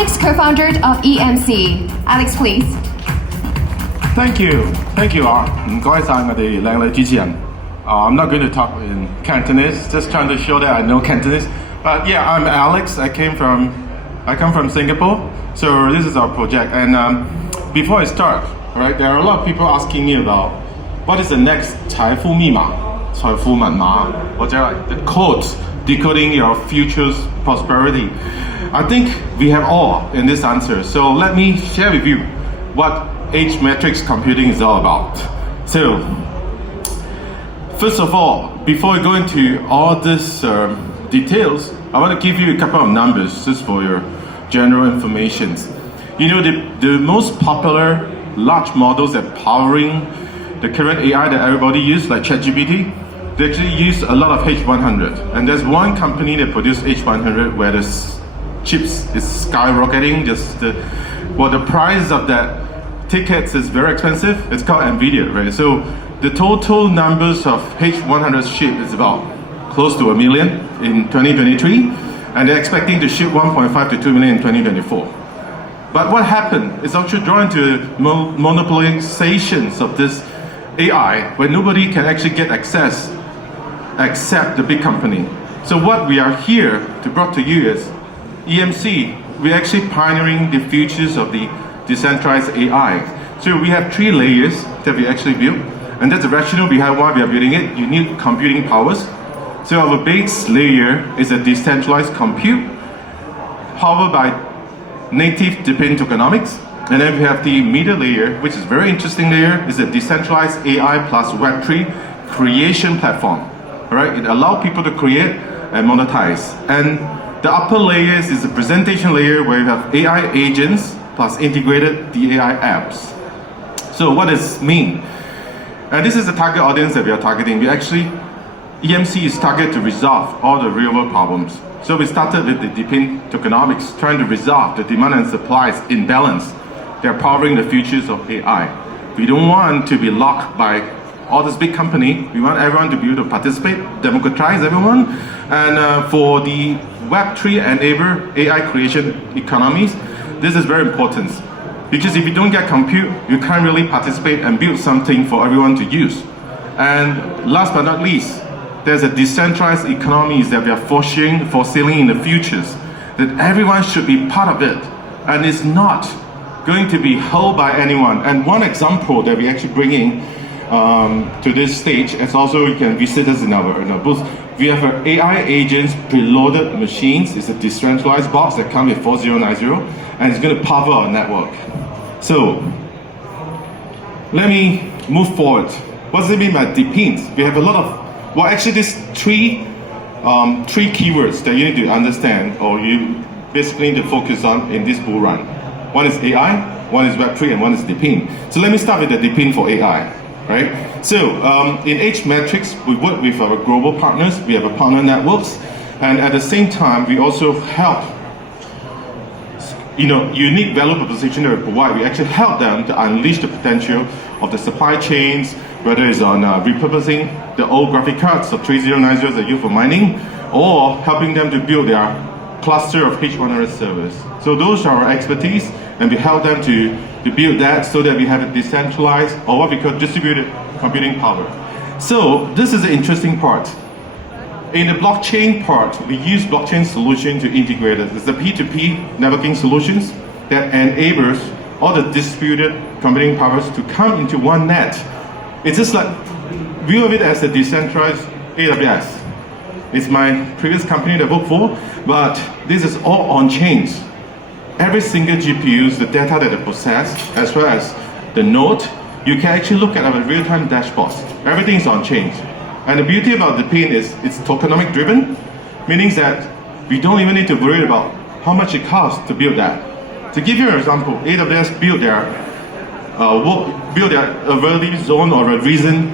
Alex, co-founder of EMC. Alex, please. Thank you. Thank you. 唔該晒我哋兩位主持人。I'm not going to talk in Cantonese, just trying to show that I know Cantonese. But yeah, I'm Alex. I come from Singapore. So this is our project. And before I start, right, there are a lot of people asking me about what is the next 財富密碼, 財富密碼, or like the code decoding your future's prosperity. I think we have all in this answer. So let me share with you what H matrix computing is all about. So, first of all, before we go into all these details, I want to give you a couple of numbers just for your general information. You know, the most popular large models that powering the current AI that everybody uses, like ChatGPT, they actually use a lot of H100. And there's one company that produces H100 where the chips is skyrocketing. The price of that tickets is very expensive. It's called NVIDIA, right? So the total numbers of H100 shipped is about close to 1 million in 2023, and they're expecting to ship 1.5 to 2 million in 2024. But what happened is actually drawn to monopolizations of this AI, where nobody can actually get access except the big company. So what we are here to bring to you is EMC. We're actually pioneering the futures of the decentralized AI. So we have 3 layers that we actually built, and that's the rationale behind why we are building it. You need computing powers. So our base layer is a decentralized compute powered by native DePIN tokenomics. And then we have the middle layer, which is a very interesting layer. It's a decentralized AI plus Web3 creation platform. All right, it allows people to create and monetize. And the upper layer is the presentation layer where you have AI agents plus integrated DAI apps. So what does this mean? And this is the target audience that we are targeting. EMC is targeted to resolve all the real world problems. So we started with the DePIN tokenomics, trying to resolve the demand and supplies imbalance. They're powering the futures of AI. We don't want to be locked by all this big company. We want everyone to be able to participate, democratize everyone. And for the Web3 enable AI creation economies, this is very important. Because if you don't get compute, you can't really participate and build something for everyone to use. And last but not least, there's a decentralized economies that we are foreseeing in the futures, that everyone should be part of it, and it's not going to be held by anyone. And one example that we actually bringing to this stage is also, you can visit us in our booth. We have our AI agents preloaded machines. It's a decentralized box that comes with 4090, and it's going to power our network. So let me move forward. What does it mean by DePINs? We have a lot of, well, actually there's three keywords that you need to understand, or you basically need to focus on in this bull run. One is AI, one is Web3, and one is DePIN. So let me start with the DePIN for AI, right? So in H Matrix, we work with our global partners. We have a partner networks, and at the same time, we also help, unique value proposition that we provide. We actually help them to unleash the potential of the supply chains, whether it's on repurposing the old graphic cards of 3090s that used for mining, or helping them to build their cluster of H100 servers. So those are our expertise, and we help them to build that so that we have a decentralized, or what we call distributed computing power. So this is the interesting part. In the blockchain part, we use blockchain solution to integrate it. It's the P2P networking solutions that enables all the distributed computing powers to come into one net. It's just like, view of it as a decentralized AWS. It's my previous company that I worked for, but this is all on chains. Every single GPUs, the data that they possess, as well as the node, you can actually look at our real-time dashboards. Everything is on chains. And the beauty about the DePIN is it's tokenomic driven, meaning that we don't even need to worry about how much it costs to build that. To give you an example, AWS built their availability zone or a reason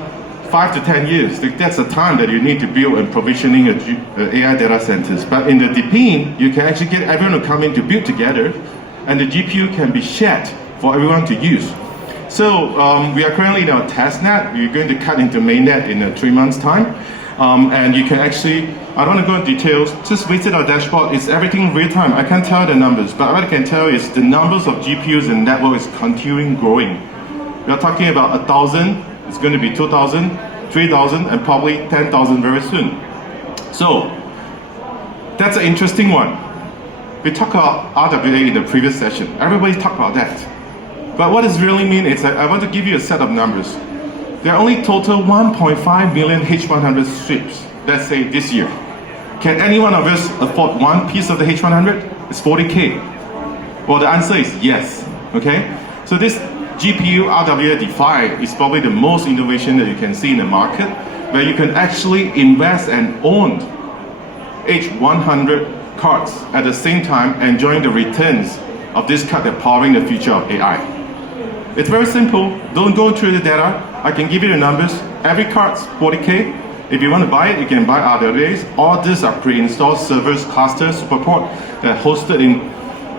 5 to 10 years. That's the time that you need to build and provisioning AI data centers. But in the DePIN, you can actually get everyone to come in to build together, and the GPU can be shared for everyone to use. So we are currently in our test net. We're going to cut into mainnet in 3 months' time. And you can actually, I don't want to go into details, just visit our dashboard. It's everything real time. I can't tell the numbers, but what I can tell is the numbers of GPUs in network is continuing growing. We are talking about 1,000, it's going to be 2,000, 3,000, and probably 10,000 very soon. So, that's an interesting one. We talked about RWA in the previous session. Everybody talked about that. But what does really mean is that I want to give you a set of numbers. There are only total 1.5 million H100 strips, let's say this year. Can any one of us afford one piece of the H100? It's 40K. Well, the answer is yes, okay? So this GPU RWA DeFi is probably the most innovation that you can see in the market, where you can actually invest and own H100 cards at the same time enjoying the returns of this card that powering the future of AI. It's very simple. Don't go through the data. I can give you the numbers. Every card's 40K. If you want to buy it, you can buy RWAs. All these are pre-installed servers, clusters, superport that are hosted in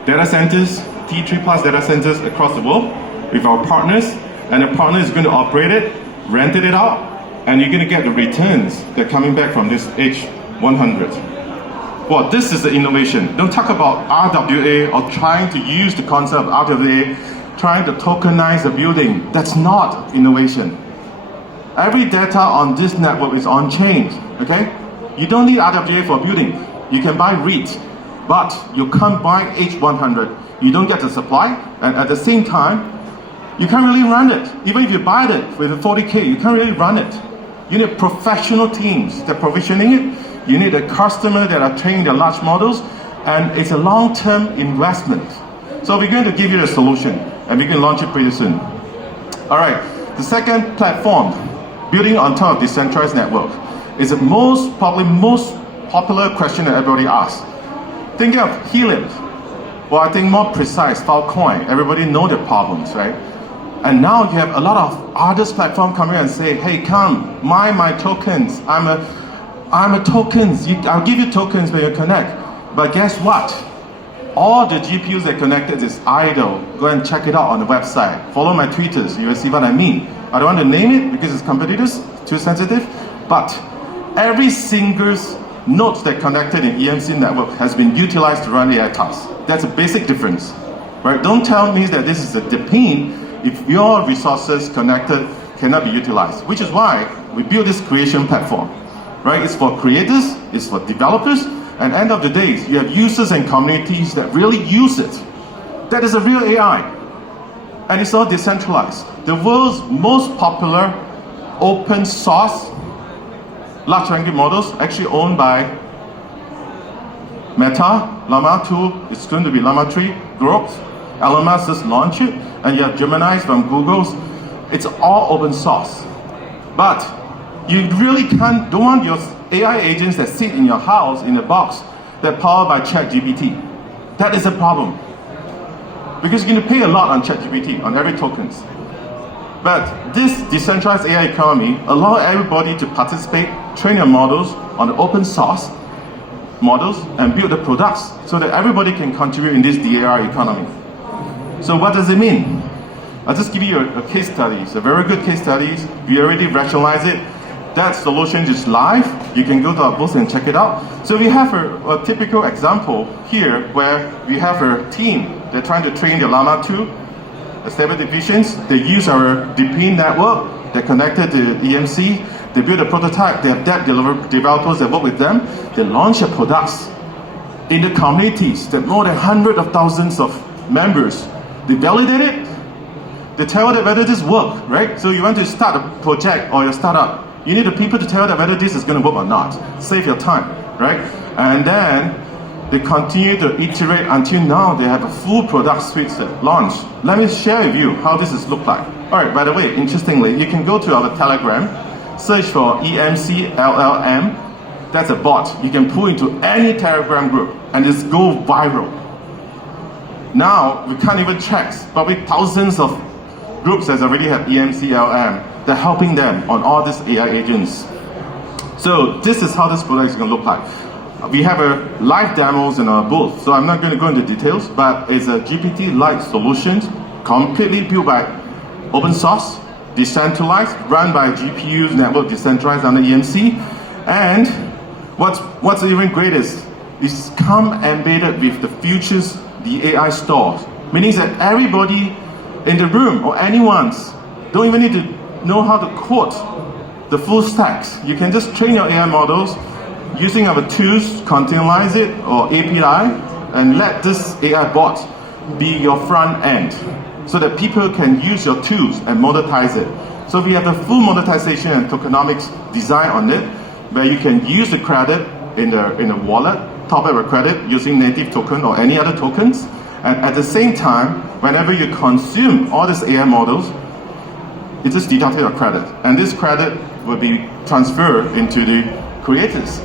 data centers, T3 plus data centers across the world with our partners. And the partner is going to operate it, rent it out, and you're going to get the returns that are coming back from this H100. Well, this is the innovation. Don't talk about RWA or trying to use the concept of RWA, trying to tokenize a building. That's not innovation. Every data on this network is on-chain, okay? You don't need RWA for building. You can buy REIT, but you can't buy H100. You don't get the supply, and at the same time, you can't really run it. Even if you buy it with 40K, you can't really run it. You need professional teams that are provisioning it. You need a customer that are training the large models, and it's a long-term investment. So we're going to give you a solution, and we're going to launch it pretty soon. All right, the second platform, building on top of decentralized network, is the probably most popular question that everybody asks. Thinking of Helium, well, I think more precise, Filecoin. Everybody know the problems, right? And now you have a lot of others platform coming and say, hey, come, mine my tokens. I'm a tokens. I'll give you tokens when you connect. But guess what? All the GPUs that connected is idle. Go and check it out on the website. Follow my tweeters. You will see what I mean. I don't want to name it because it's competitors, too sensitive. But every single node that connected in EMC network has been utilized to run AI tasks. That's a basic difference, right? Don't tell me that this is a depend if your resources connected cannot be utilized, which is why we built this creation platform, right? It's for creators, it's for developers, and end of the day, you have users and communities that really use it. That is a real AI, and it's all decentralized. The world's most popular open source large language models actually owned by Meta, Llama 2, it's going to be Llama 3, Grok, Elon Musk just launched it, and you have Gemini from Google's. It's all open source. But you really don't want your AI agents that sit in your house in a box that are powered by ChatGPT. That is a problem. Because you're going to pay a lot on ChatGPT, on every tokens. But this decentralized AI economy allows everybody to participate, train their models on the open source models, and build the products so that everybody can contribute in this DAR economy. So what does it mean? I'll just give you a case study. It's a very good case study. We already rationalized it. That solution is live. You can go to our booth and check it out. So we have a typical example here where we have a team. They're trying to train the Llama 2, the stable divisions. They use our DP network. They're connected to EMC. They build a prototype. They have developers that work with them. They launch their products in the communities that more than hundreds of thousands of members. They validate it. They tell that whether this works, right? So you want to start a project or your startup. You need the people to tell that whether this is going to work or not. Save your time, right? And then they continue to iterate until now they have a full product suite that launch. Let me share with you how this is look like. All right, by the way, interestingly, you can go to our Telegram, search for EMC LLM. That's a bot. You can pull into any Telegram group and just go viral. Now, we can't even check. Probably thousands of groups that already have EMC LLM. They're helping them on all these AI agents. So this is how this product is going to look like. We have a live demos in our booth, so I'm not going to go into details, but it's a GPT-like solution, completely built by open source, decentralized, run by GPUs, network decentralized under EMC, And what's even greatest is come embedded with the futures, the AI stores. Meaning that everybody in the room or anyone's don't even need to know how to code the full stacks. You can just train your AI models using our tools, containerize it or API, and let this AI bot be your front end so that people can use your tools and monetize it. So we have the full monetization and tokenomics design on it, where you can use the credit in the wallet, top up a credit using native token or any other tokens, and at the same time, whenever you consume all these AI models, it just deducted your credit, and this credit will be transferred into the creators.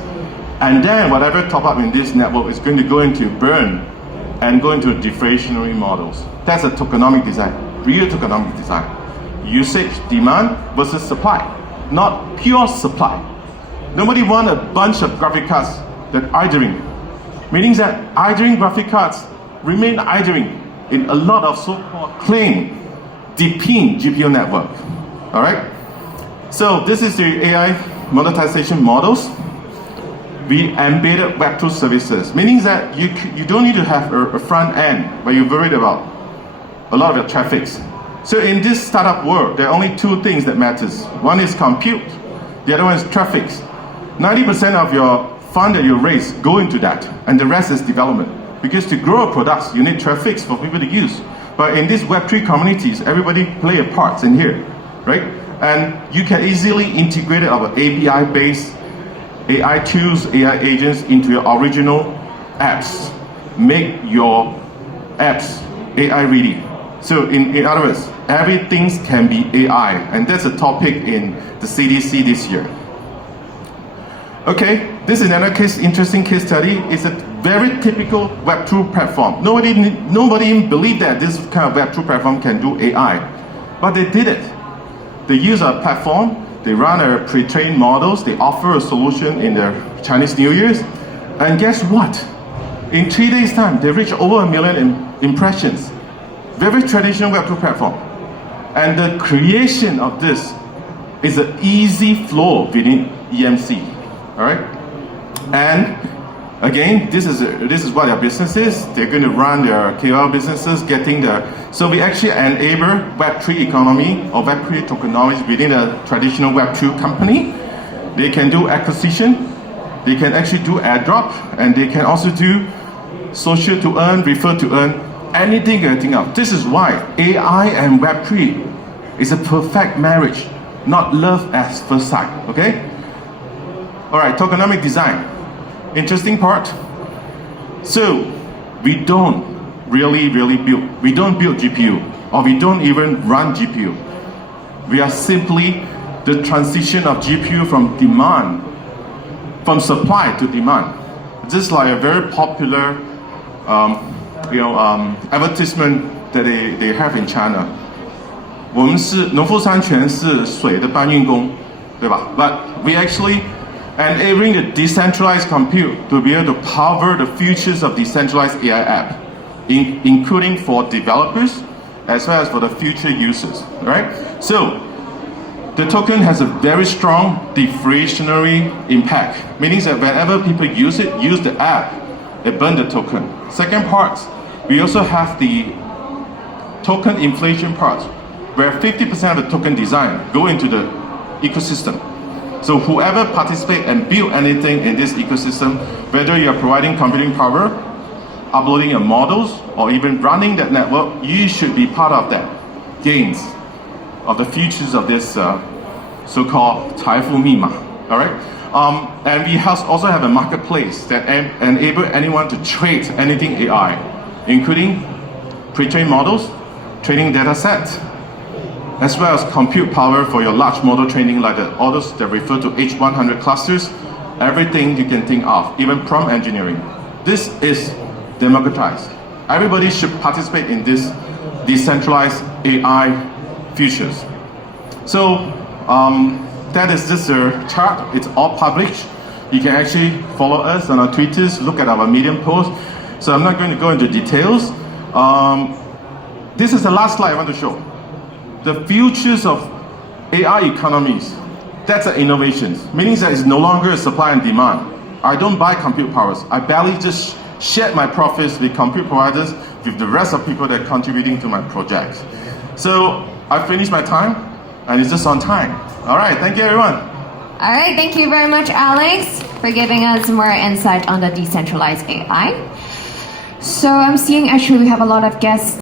And then whatever top up in this network is going to go into burn and go into deflationary models. That's a tokenomic design, real tokenomic design. Usage, demand versus supply, not pure supply. Nobody wants a bunch of graphic cards that are idling, meaning that idling graphic cards remain idling in a lot of so-called clean, deepin GPU network. All right. So this is the AI monetization models. We embedded Web2 services, meaning that you don't need to have a front end where you're worried about a lot of your traffics. So in this startup world, there are only two things that matters. One is compute, the other one is traffic. 90% of your fund that you raise go into that, and the rest is development. Because to grow products, you need traffic for people to use. But in these Web3 communities, everybody play a part in here, right? And you can easily integrate our API-based AI tools, AI agents into your original apps. Make your apps AI ready. So in other words, everything can be AI, and that's a topic in the CDC this year. Okay, this is another interesting case study. It's a very typical Web2 platform. Nobody even believed that this kind of Web2 platform can do AI, but they did it. They use our platform, they run our pre-trained models, they offer a solution in their Chinese New Year's, and guess what? In 3 days' time, they reached over 1 million impressions. Very traditional Web2 platform. And the creation of this is an easy flow within EMC. All right? And again, this is what their business is. They're going to run their KOL businesses, so we actually enable Web3 economy or Web3 tokenomics within a traditional Web2 company. They can do acquisition, they can actually do airdrop, and they can also do social to earn, refer to earn, anything you can think of. This is why AI and Web3 is a perfect marriage, not love at first sight, okay? All right, tokenomic design. Interesting part. So we don't really build. We don't build GPU, or we don't even run GPU. We are simply the transition of GPU from supply to demand. Just like a very popular, advertisement that they have in China. 我们是农夫山泉是水的搬运工，对吧？ But we actually enabling the decentralized compute to be able to power the futures of decentralized AI app, including for developers as well as for the future users, right? So the token has a very strong deflationary impact, meaning that whenever people use the app, they burn the token. Second part, we also have the token inflation part, where 50% of the token design go into the ecosystem. So whoever participate and build anything in this ecosystem, whether you're providing computing power, uploading your models, or even running that network, you should be part of that gains of the futures of this so-called 财富密码. All right, and we also have a marketplace that enable anyone to trade anything AI, including pre-trained models, training data set, as well as compute power for your large model training, like all those that refer to H100 clusters, everything you can think of, even prompt engineering. This is democratized. Everybody should participate in this decentralized AI futures. So that is just a chart. It's all published. You can actually follow us on our Twitters, look at our Medium posts. So I'm not going to go into details. This is the last slide I want to show. The futures of AI economies That's an innovation, meaning that it's no longer a supply and demand. I don't buy compute powers. I barely just share my profits with compute providers with the rest of people that are contributing to my project. So I finished my time, and it's just on time. All right, thank you everyone. All right, thank you very much, Alex, for giving us more insight on the decentralized AI. So I'm seeing actually we have a lot of guests